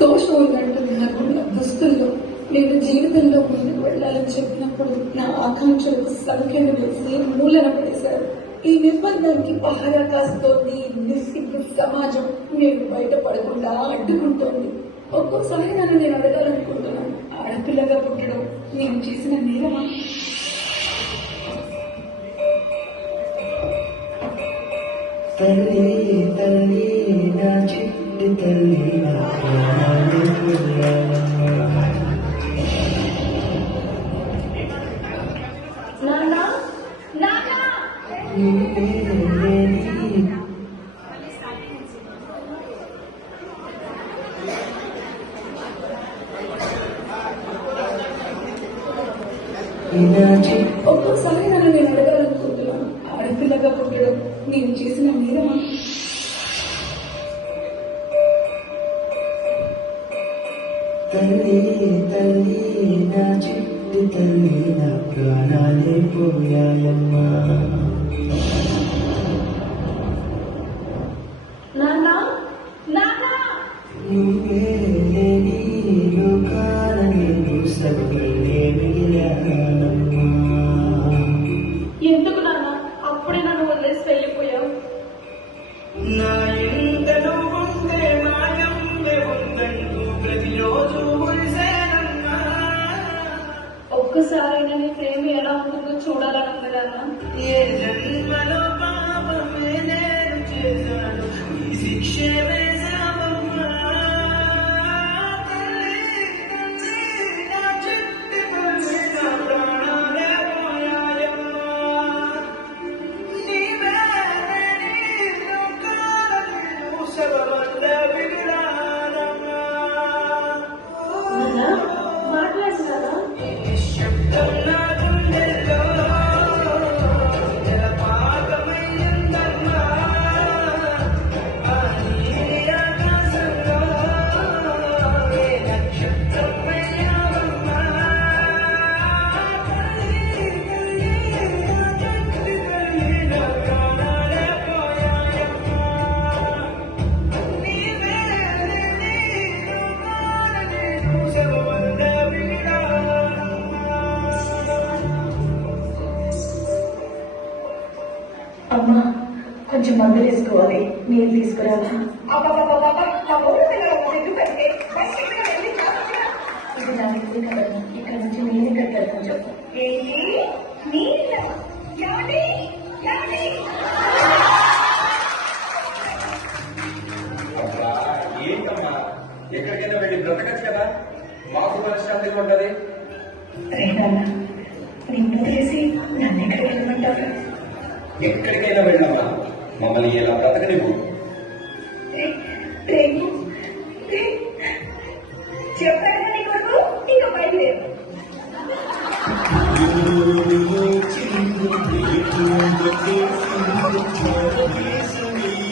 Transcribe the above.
దోషం ఉన్నట్టుంది నాకున్న దుస్తుల్లో. నేను జీవితంలో ముందుకు వెళ్ళాలని చెప్పినప్పుడు నా ఆకాంక్షలకు సంఖ్యను వేసి మూలన పడేశారు. ఈ నిర్బంధానికి పహారా కాస్తోంది నిస్సిగ్గు సమాజం. నేను బయటపడకుండా అడ్డుకుంటోంది. ఒక్కోసారి నన్ను నేను అడగాలనుకుంటున్నాను, ఆడపిల్లగా పుట్టడం నేను చేసిన నేరమా? తల్లి తల్లి నా చిట్టి తల్లి ఒక్కోసారి నన్ను నేను అడగాలనుకుంటున్నాను, ఆడపిల్లగా పుట్టడం నేను చేసిన నేరమా? తల్లి తల్లి నా చిట్టి తల్లి నా ప్రాణాలే పోయాయమ్మా. నువ్వే లేని లోకాల నేను సర్వే మిగిలానమ్మా. ఎందుకు నాన్న అప్పుడే నన్ను వదిలేసి వెళ్ళిపోయావు? నా ఇంతలో ఉంటే మాయం ఉందంటూ ప్రతిరోజు మురిసేనమ్మా. ఒక్కసారైనా నీ ప్రేమ ఎలా ఉంటుందో చూడాలనుంది నాన్న. ఏ జన్మలో పాపమే నేను చేశాను, ఈ శిక్షే వేశావమ్మా. తల్లి తల్లి నా చిట్టి తల్లి నా ప్రాణాలే పోయాయమ్మా. నీవే లేని లోకాల నేను సర్వమంతా విగిలానమ్మా. మాట్లాడుతున్నారా? శబ్దం నా గుండెల్లో జలపాతమయ్యిందమ్మా. ఆ నీలి ఆకాశంలో ఏ నక్షత్రం అయ్యావమ్మా. తల్లి తల్లి నా చిట్టి తల్లి నా ప్రాణాలే పోయాయమ్మా. నీవే లేని లోకాల నేను సర్వమంతా విగిలానమ్మా. అమ్మా, కొంచెం మందులు వేసుకోవాలి, నీళ్ళు తీసుకురావా? ఇది నా ఇల్లు కదమ్మా, ఇక్కడ నుంచి నీళ్ళు కట్టారు కొంచెం. అబ్బా, ఏంటమ్మా, ఎక్కడికైనా వెళ్ళి బ్రతకచ్చు కదా, మాకు మనశ్శాంతిగా ఉంటది. రేనన్నా, నిన్ను వదిలేసి నన్ను ఎక్కడికి వెళ్ళమంటారు? ఎక్కడికైనా వెళ్ళమ్మా, మమ్మల్ని ఇలా బ్రతకనివ్వు. చెప్పాను నీ కొడుకు, ఇక బయలుదేరు. చిన్న